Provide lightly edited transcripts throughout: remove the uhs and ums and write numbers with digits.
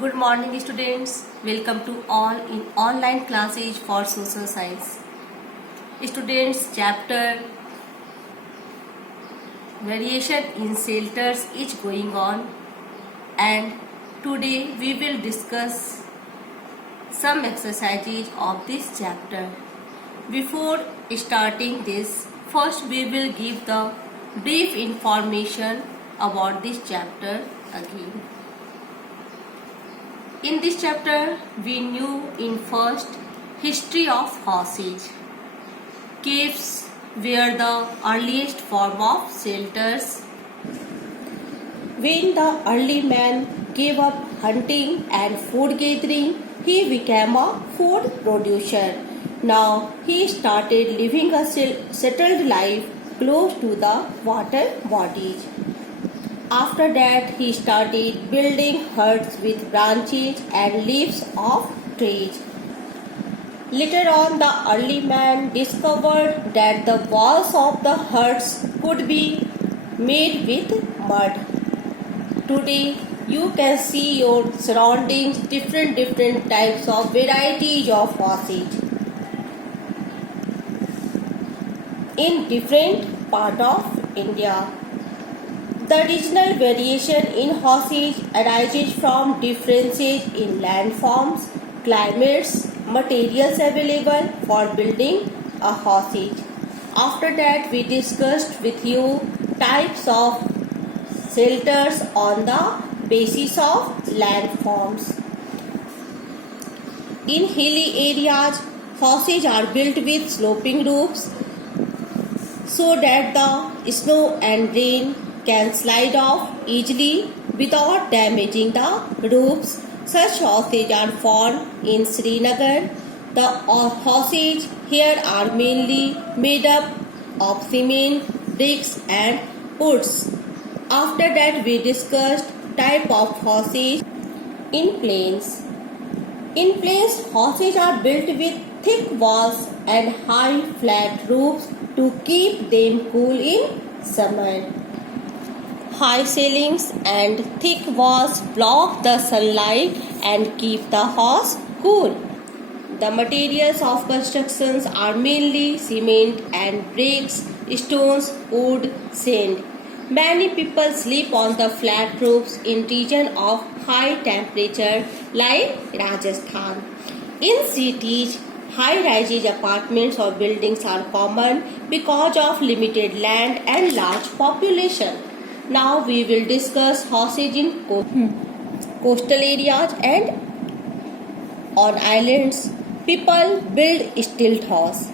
Good morning students. Welcome to all in online classes for social science. Students, chapter variation in shelters is going on, and today we will discuss some exercises of this chapter. Before starting this, first we will give the brief information about this chapter again. In this chapter, we knew in first history of Haussage. Caves were the earliest form of shelters. When the early man gave up hunting and food gathering, he became a food producer. Now he started living a settled life close to the water bodies. After that, he started building huts with branches and leaves of trees. Later on, the early man discovered that the walls of the huts could be made with mud. Today, you can see your surroundings, different types of varieties of houses in different part of India. The regional variation in houses arises from differences in landforms, climates, materials available for building a house. After that, we discussed with you types of shelters on the basis of landforms. In hilly areas, houses are built with sloping roofs so that the snow and rain can slide off easily without damaging the roofs. Such houses are found in Srinagar. The houses here are mainly made up of cement, bricks and woods. After that, we discussed type of houses in plains. In plains, houses are built with thick walls and high flat roofs to keep them cool in summer. High ceilings and thick walls block the sunlight and keep the house cool. The materials of constructions are mainly cement and bricks, stones, wood, sand. Many people sleep on the flat roofs in regions of high temperature like Rajasthan. In cities, high-rise apartments or buildings are common because of limited land and large population. Now we will discuss houses in coastal areas and on islands. People build stilt house.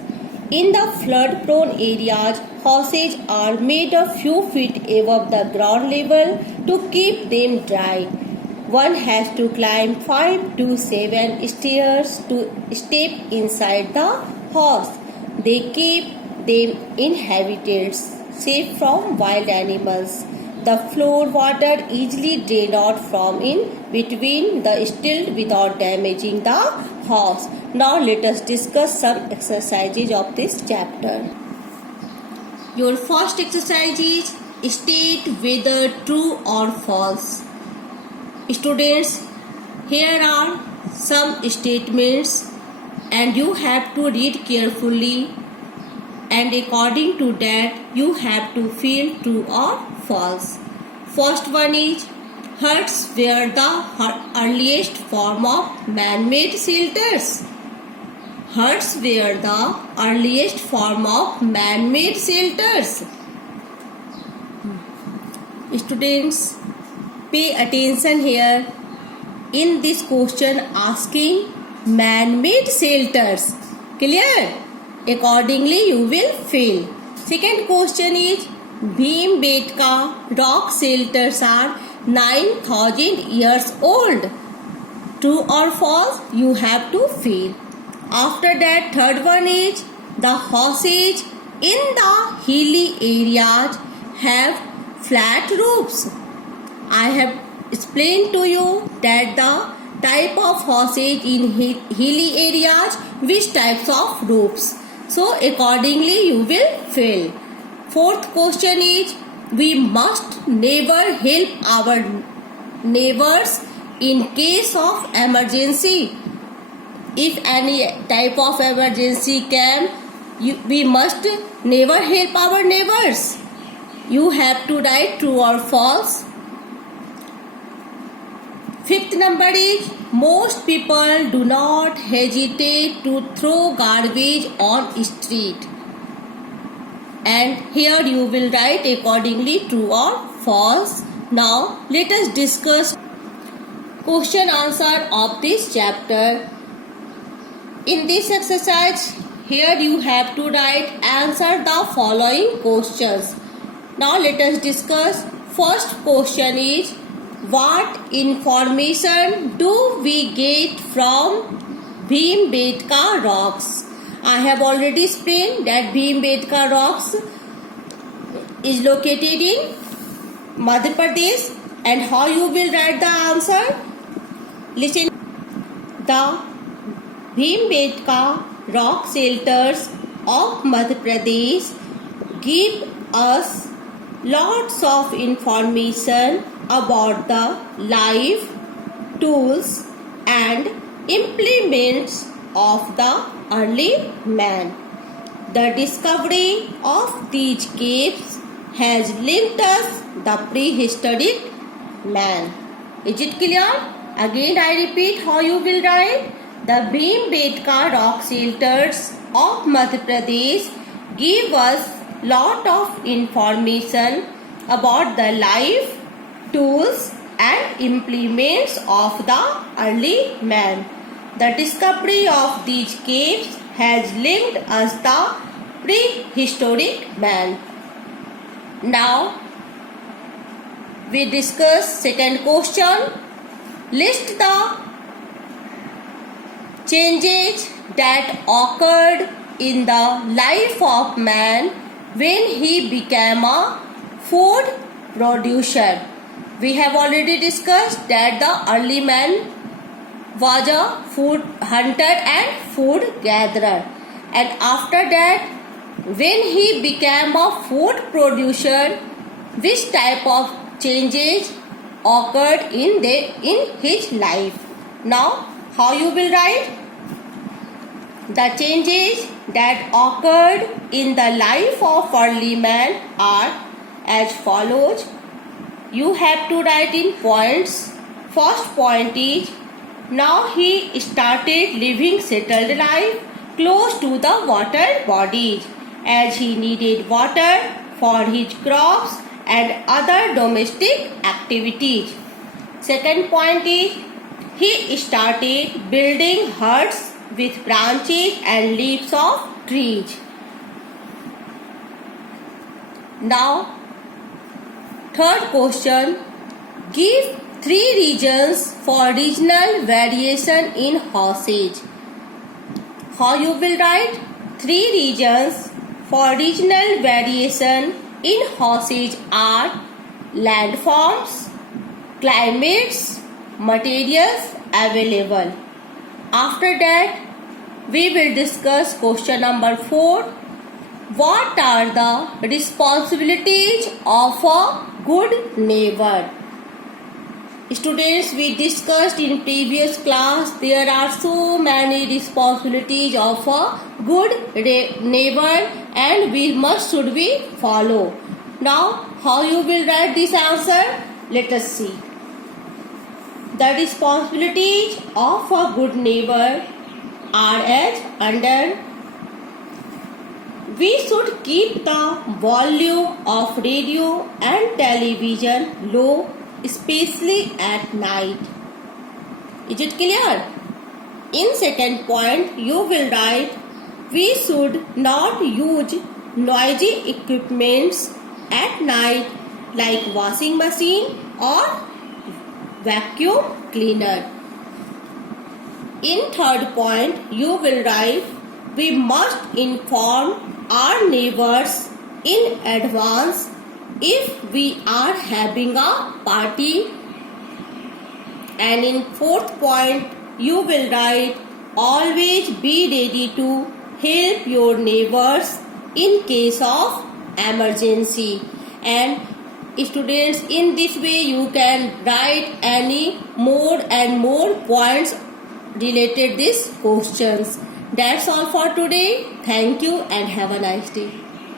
In the flood-prone areas, houses are made a few feet above the ground level to keep them dry. One has to climb 5 to 7 stairs to step inside the house. They keep them inhabited, safe from wild animals. The floor water easily drains out from in between the stilt without damaging the house. Now let us discuss some exercises of this chapter. Your first exercise is state whether true or false. Students, here are some statements and you have to read carefully, and according to that you have to fill true or false. First one is huts were the earliest form of man-made shelters. Huts were the earliest form of man-made shelters. Students, pay attention here. In this question asking man-made shelters. Clear? Accordingly you will fill. Second question is Bhimbetka rock shelters are 9,000 years old. True or false? You have to fill. After that, third one is the houses in the hilly areas have flat roofs. I have explained to you that the type of houses in hilly areas, which types of roofs. So accordingly you will fill. Fourth question is we must never help our neighbors in case of emergency. If any type of emergency came, we must never help our neighbors. You have to write true or false. Fifth number is, most people do not hesitate to throw garbage on street. And here you will write accordingly true or false. Now let us discuss question answer of this chapter. In this exercise, here you have to write answer the following questions. Now let us discuss. First question is, what information do we get from Bhimbetka rocks? I have already explained that Bhimbetka rocks is located in Madhya Pradesh, and how you will write the answer. Listen. The Bhimbetka rock shelters of Madhya Pradesh give us lots of information about the life, tools and implements of the early man. The discovery of these caves has linked us the prehistoric man. Is it clear? Again I repeat how you will write. The Bhimbetka rock shelters of Madhya Pradesh give us lot of information about the life, tools and implements of the early man. The discovery of these caves has linked us the prehistoric man. Now we discuss second question. List the changes that occurred in the life of man when he became a food producer. We have already discussed that the early man was a food hunter and food gatherer, and after that when he became a food producer, which type of changes occurred in his life. Now how you will write? The changes that occurred in the life of early man are as follows. You have to write in points. First point is, now he started living settled life close to the water bodies, as he needed water for his crops and other domestic activities. Second point is, he started building huts with branches and leaves of trees. Now, third question, give 3 reasons for regional variation in hausage. How you will write? 3 reasons for regional variation in hausage are landforms, climates, materials available. After that, we will discuss question number 4. What are the responsibilities of a good neighbor? Students, we discussed in previous class, there are so many responsibilities of a good neighbor and should we follow. Now, how you will write this answer? Let us see. The responsibilities of a good neighbor are as under. We should keep the volume of radio and television low, especially at night. Is it clear? In second point, you will write, we should not use noisy equipments at night like washing machine or vacuum cleaner. In third point, you will write, we must inform our neighbors in advance if we are having a party. And in fourth point, you will write, always be ready to help your neighbors in case of emergency. And Students, in this way you can write any more and more points related these questions. That's all for today. Thank you and have a nice day.